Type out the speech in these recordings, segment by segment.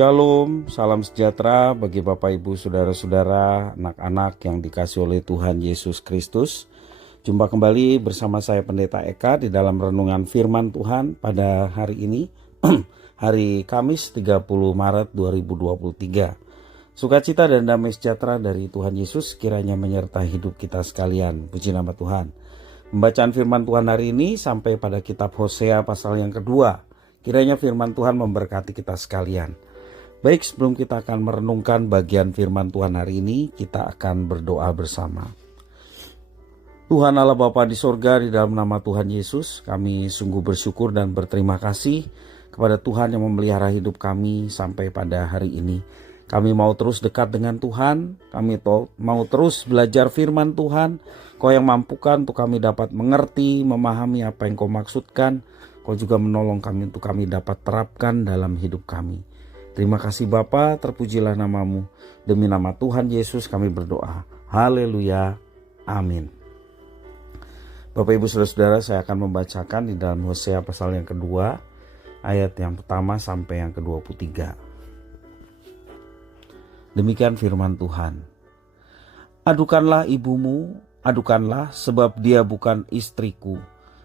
Shalom, salam sejahtera bagi Bapak Ibu Saudara-saudara, anak-anak yang dikasihi oleh Tuhan Yesus Kristus. Jumpa kembali bersama saya Pendeta Eka di dalam renungan firman Tuhan pada hari ini, hari Kamis 30 Maret 2023. Sukacita dan damai sejahtera dari Tuhan Yesus kiranya menyertai hidup kita sekalian. Puji nama Tuhan. Pembacaan firman Tuhan hari ini sampai pada kitab Hosea pasal yang kedua. Kiranya firman Tuhan memberkati kita sekalian. Baik, sebelum kita akan merenungkan bagian firman Tuhan hari ini, kita akan berdoa bersama. Tuhan Allah Bapa di sorga, di dalam nama Tuhan Yesus, kami sungguh bersyukur dan berterima kasih kepada Tuhan yang memelihara hidup kami sampai pada hari ini. Kami mau terus dekat dengan Tuhan, kami mau terus belajar firman Tuhan. Kau yang mampukan untuk kami dapat mengerti, memahami apa yang Kau maksudkan. Kau juga menolong kami untuk kami dapat terapkan dalam hidup kami. Terima kasih Bapa, terpujilah namamu. Demi nama Tuhan Yesus kami berdoa. Haleluya. Amin. Bapak Ibu Saudara-saudara, saya akan membacakan di dalam Hosea pasal yang kedua, ayat yang pertama sampai yang ke-23. Demikian firman Tuhan. Adukanlah ibumu, adukanlah sebab dia bukan istriku,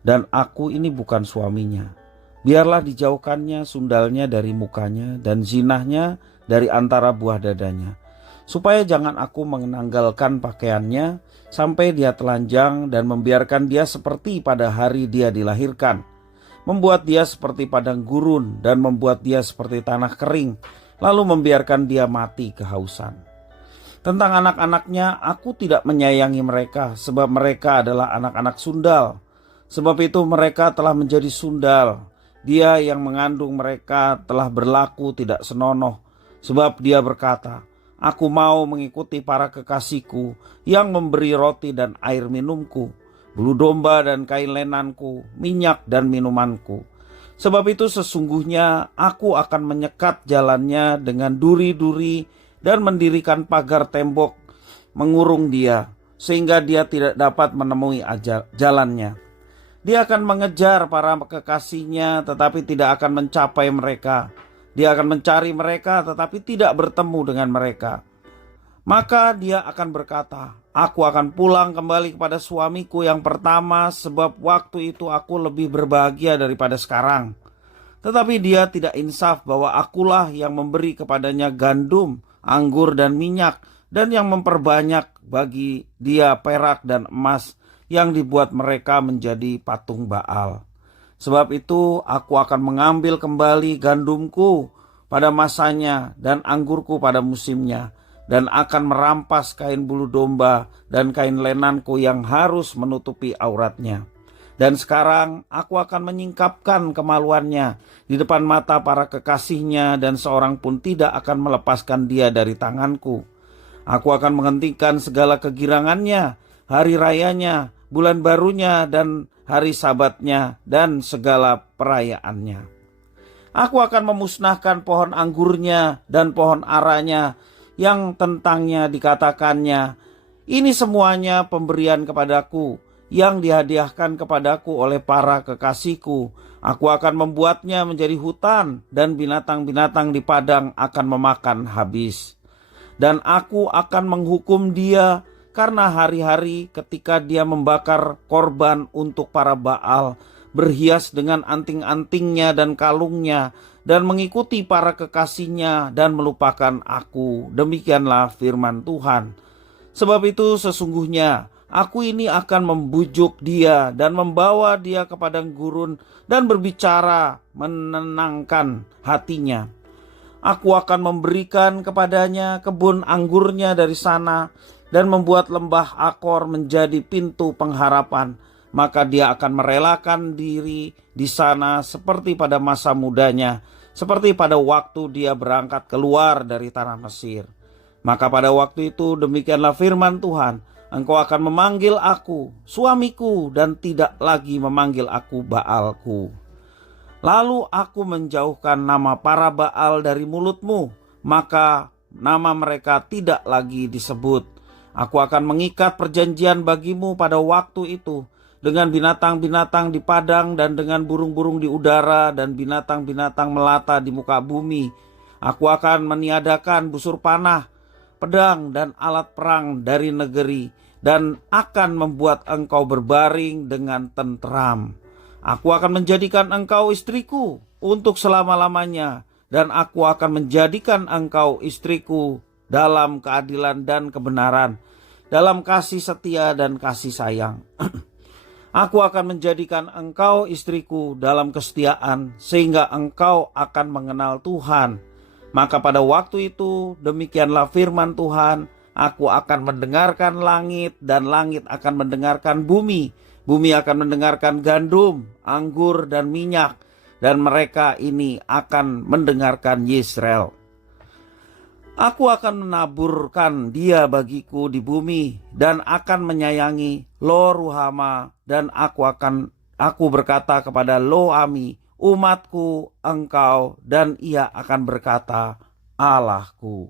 dan aku ini bukan suaminya. Biarlah dijauhkannya sundalnya dari mukanya dan zinahnya dari antara buah dadanya. Supaya jangan aku menanggalkan pakaiannya sampai dia telanjang dan membiarkan dia seperti pada hari dia dilahirkan. Membuat dia seperti padang gurun dan membuat dia seperti tanah kering. Lalu membiarkan dia mati kehausan. Tentang anak-anaknya aku tidak menyayangi mereka sebab mereka adalah anak-anak sundal. Sebab itu mereka telah menjadi sundal. Dia yang mengandung mereka telah berlaku tidak senonoh, sebab dia berkata, aku mau mengikuti para kekasihku yang memberi roti dan air minumku, bulu domba dan kain lenanku, minyak dan minumanku. Sebab itu sesungguhnya aku akan menyekat jalannya dengan duri-duri dan mendirikan pagar tembok mengurung dia, sehingga dia tidak dapat menemui jalannya. Dia akan mengejar para kekasihnya tetapi tidak akan mencapai mereka. Dia akan mencari mereka tetapi tidak bertemu dengan mereka. Maka dia akan berkata, aku akan pulang kembali kepada suamiku yang pertama sebab waktu itu aku lebih berbahagia daripada sekarang. Tetapi dia tidak insaf bahwa akulah yang memberi kepadanya gandum, anggur dan minyak dan yang memperbanyak bagi dia perak dan emas yang dibuat mereka menjadi patung Baal. Sebab itu aku akan mengambil kembali gandumku pada masanya dan anggurku pada musimnya, dan akan merampas kain bulu domba dan kain lenanku yang harus menutupi auratnya. Dan sekarang aku akan menyingkapkan kemaluannya di depan mata para kekasihnya, dan seorang pun tidak akan melepaskan dia dari tanganku. Aku akan menghentikan segala kegirangannya, hari rayanya, bulan barunya dan hari sabatnya dan segala perayaannya. Aku akan memusnahkan pohon anggurnya dan pohon aranya yang tentangnya dikatakannya, ini semuanya pemberian kepadaku yang dihadiahkan kepadaku oleh para kekasihku. Aku akan membuatnya menjadi hutan dan binatang-binatang di padang akan memakan habis. Dan aku akan menghukum dia karena hari-hari ketika dia membakar korban untuk para Baal, berhias dengan anting-antingnya dan kalungnya, dan mengikuti para kekasihnya dan melupakan aku. Demikianlah firman Tuhan. Sebab itu sesungguhnya aku ini akan membujuk dia dan membawa dia ke padang gurun dan berbicara menenangkan hatinya. Aku akan memberikan kepadanya kebun anggurnya dari sana dan membuat lembah Akor menjadi pintu pengharapan. Maka dia akan merelakan diri di sana seperti pada masa mudanya, seperti pada waktu dia berangkat keluar dari tanah Mesir. Maka pada waktu itu demikianlah firman Tuhan, engkau akan memanggil aku suamiku dan tidak lagi memanggil aku Baalku. Lalu aku menjauhkan nama para Baal dari mulutmu, maka nama mereka tidak lagi disebut. Aku akan mengikat perjanjian bagimu pada waktu itu dengan binatang-binatang di padang dan dengan burung-burung di udara dan binatang-binatang melata di muka bumi. Aku akan meniadakan busur panah, pedang dan alat perang dari negeri dan akan membuat engkau berbaring dengan tentram. Aku akan menjadikan engkau istriku untuk selama-lamanya dan aku akan menjadikan engkau istriku dalam keadilan dan kebenaran, dalam kasih setia dan kasih sayang. Aku akan menjadikan engkau istriku dalam kesetiaan, sehingga engkau akan mengenal Tuhan. Maka pada waktu itu, demikianlah firman Tuhan, aku akan mendengarkan langit, dan langit akan mendengarkan bumi. Bumi akan mendengarkan gandum, anggur, dan minyak, dan mereka ini akan mendengarkan Yisrael. Aku akan menaburkan dia bagiku di bumi dan akan menyayangi Lo Ruhama, dan aku berkata kepada Lo Ami, umatku engkau, dan ia akan berkata Allahku.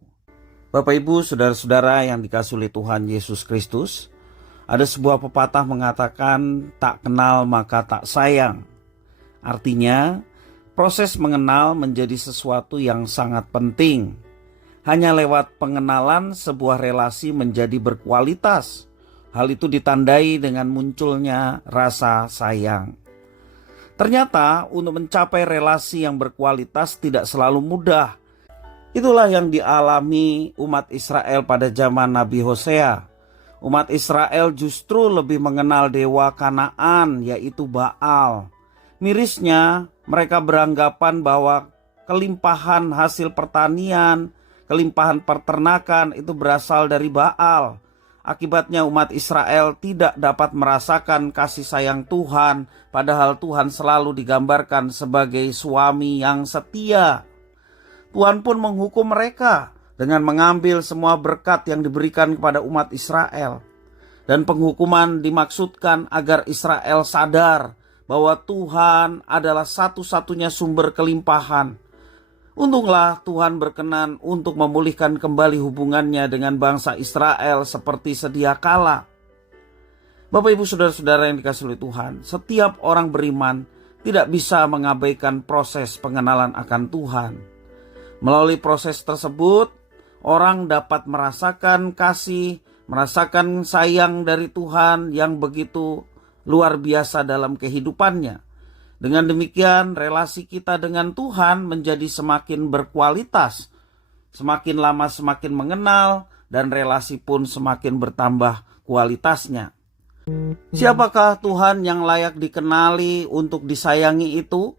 Bapak Ibu, saudara-saudara yang dikasihi oleh Tuhan Yesus Kristus, ada sebuah pepatah mengatakan tak kenal maka tak sayang. Artinya, proses mengenal menjadi sesuatu yang sangat penting. Hanya lewat pengenalan sebuah relasi menjadi berkualitas. Hal itu ditandai dengan munculnya rasa sayang. Ternyata untuk mencapai relasi yang berkualitas tidak selalu mudah. Itulah yang dialami umat Israel pada zaman Nabi Hosea. Umat Israel justru lebih mengenal dewa Kanaan, yaitu Baal. Mirisnya, mereka beranggapan bahwa kelimpahan hasil pertanian, kelimpahan peternakan itu berasal dari Baal. Akibatnya umat Israel tidak dapat merasakan kasih sayang Tuhan, padahal Tuhan selalu digambarkan sebagai suami yang setia. Tuhan pun menghukum mereka dengan mengambil semua berkat yang diberikan kepada umat Israel. Dan penghukuman dimaksudkan agar Israel sadar bahwa Tuhan adalah satu-satunya sumber kelimpahan. Untunglah Tuhan berkenan untuk memulihkan kembali hubungannya dengan bangsa Israel seperti sedia kala. Bapak Ibu saudara-saudara yang dikasihi oleh Tuhan, setiap orang beriman tidak bisa mengabaikan proses pengenalan akan Tuhan. Melalui proses tersebut, orang dapat merasakan kasih, merasakan sayang dari Tuhan yang begitu luar biasa dalam kehidupannya. Dengan demikian, relasi kita dengan Tuhan menjadi semakin berkualitas. Semakin lama semakin mengenal, dan relasi pun semakin bertambah kualitasnya. Siapakah Tuhan yang layak dikenali untuk disayangi itu?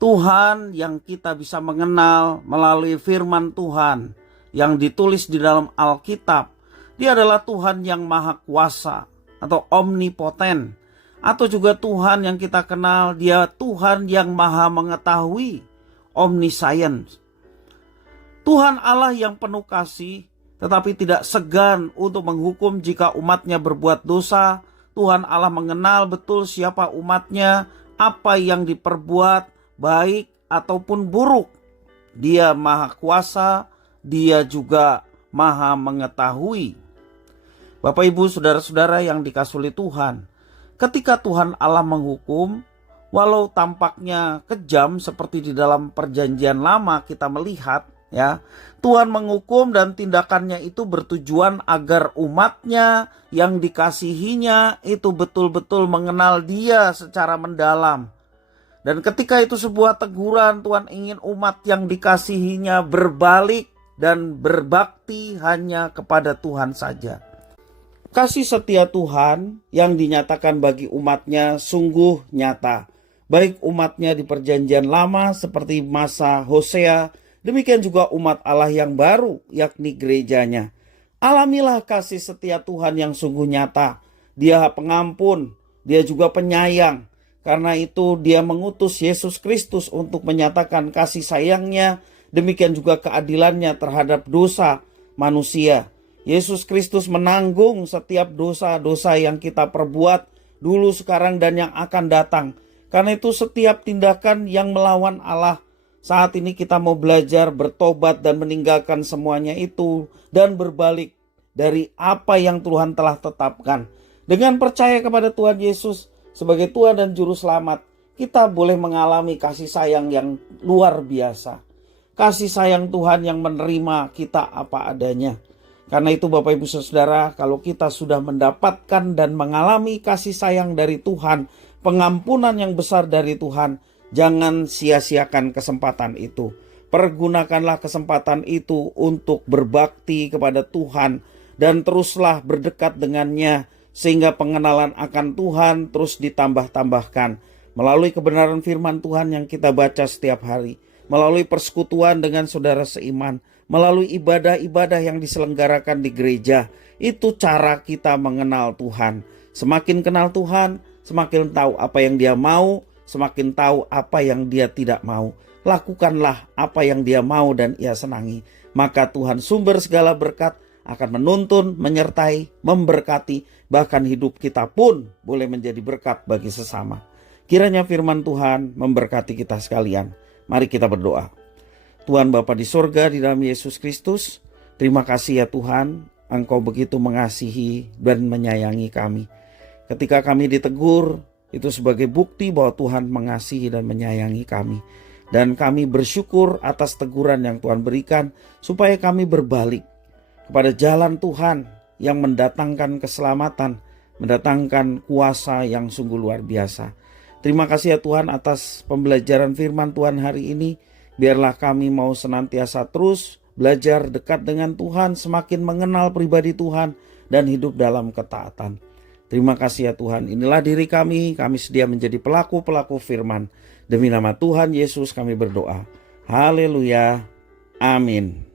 Tuhan yang kita bisa mengenal melalui firman Tuhan yang ditulis di dalam Alkitab. Dia adalah Tuhan yang maha kuasa atau omnipoten. Atau juga Tuhan yang kita kenal, dia Tuhan yang maha mengetahui, omniscience. Tuhan Allah yang penuh kasih, tetapi tidak segan untuk menghukum jika umatnya berbuat dosa. Tuhan Allah mengenal betul siapa umatnya, apa yang diperbuat, baik ataupun buruk. Dia maha kuasa, dia juga maha mengetahui. Bapak Ibu saudara-saudara yang dikasihi oleh Tuhan, ketika Tuhan Allah menghukum, walau tampaknya kejam seperti di dalam perjanjian lama kita melihat, ya, Tuhan menghukum dan tindakannya itu bertujuan agar umatnya yang dikasihinya itu betul-betul mengenal dia secara mendalam. Dan ketika itu sebuah teguran, Tuhan ingin umat yang dikasihinya berbalik dan berbakti hanya kepada Tuhan saja. Kasih setia Tuhan yang dinyatakan bagi umatnya sungguh nyata. Baik umatnya di perjanjian lama seperti masa Hosea, demikian juga umat Allah yang baru, yakni gerejanya. Alamilah kasih setia Tuhan yang sungguh nyata. Dia pengampun, dia juga penyayang. Karena itu dia mengutus Yesus Kristus untuk menyatakan kasih sayangnya, demikian juga keadilannya terhadap dosa manusia. Yesus Kristus menanggung setiap dosa-dosa yang kita perbuat dulu, sekarang, dan yang akan datang. Karena itu setiap tindakan yang melawan Allah, saat ini kita mau belajar bertobat dan meninggalkan semuanya itu dan berbalik dari apa yang Tuhan telah tetapkan. Dengan percaya kepada Tuhan Yesus sebagai Tuhan dan Juru Selamat, kita boleh mengalami kasih sayang yang luar biasa. Kasih sayang Tuhan yang menerima kita apa adanya. Karena itu Bapak Ibu Saudara, kalau kita sudah mendapatkan dan mengalami kasih sayang dari Tuhan, pengampunan yang besar dari Tuhan, jangan sia-siakan kesempatan itu. Pergunakanlah kesempatan itu untuk berbakti kepada Tuhan dan teruslah berdekat dengannya sehingga pengenalan akan Tuhan terus ditambah-tambahkan melalui kebenaran firman Tuhan yang kita baca setiap hari, melalui persekutuan dengan saudara seiman, melalui ibadah-ibadah yang diselenggarakan di gereja. Itu cara kita mengenal Tuhan. Semakin kenal Tuhan, semakin tahu apa yang Dia mau, semakin tahu apa yang Dia tidak mau. Lakukanlah apa yang Dia mau dan Ia senangi. Maka Tuhan sumber segala berkat akan menuntun, menyertai, memberkati. Bahkan hidup kita pun boleh menjadi berkat bagi sesama. Kiranya firman Tuhan memberkati kita sekalian. Mari kita berdoa. Tuhan Bapa di sorga, di dalam Yesus Kristus, terima kasih ya Tuhan, Engkau begitu mengasihi dan menyayangi kami. Ketika kami ditegur, itu sebagai bukti bahwa Tuhan mengasihi dan menyayangi kami. Dan kami bersyukur atas teguran yang Tuhan berikan, supaya kami berbalik kepada jalan Tuhan yang mendatangkan keselamatan, mendatangkan kuasa yang sungguh luar biasa. Terima kasih ya Tuhan atas pembelajaran firman Tuhan hari ini. Biarlah kami mau senantiasa terus belajar dekat dengan Tuhan, semakin mengenal pribadi Tuhan dan hidup dalam ketaatan. Terima kasih ya Tuhan, inilah diri kami sedia menjadi pelaku-pelaku firman. Demi nama Tuhan Yesus kami berdoa. Haleluya. Amin.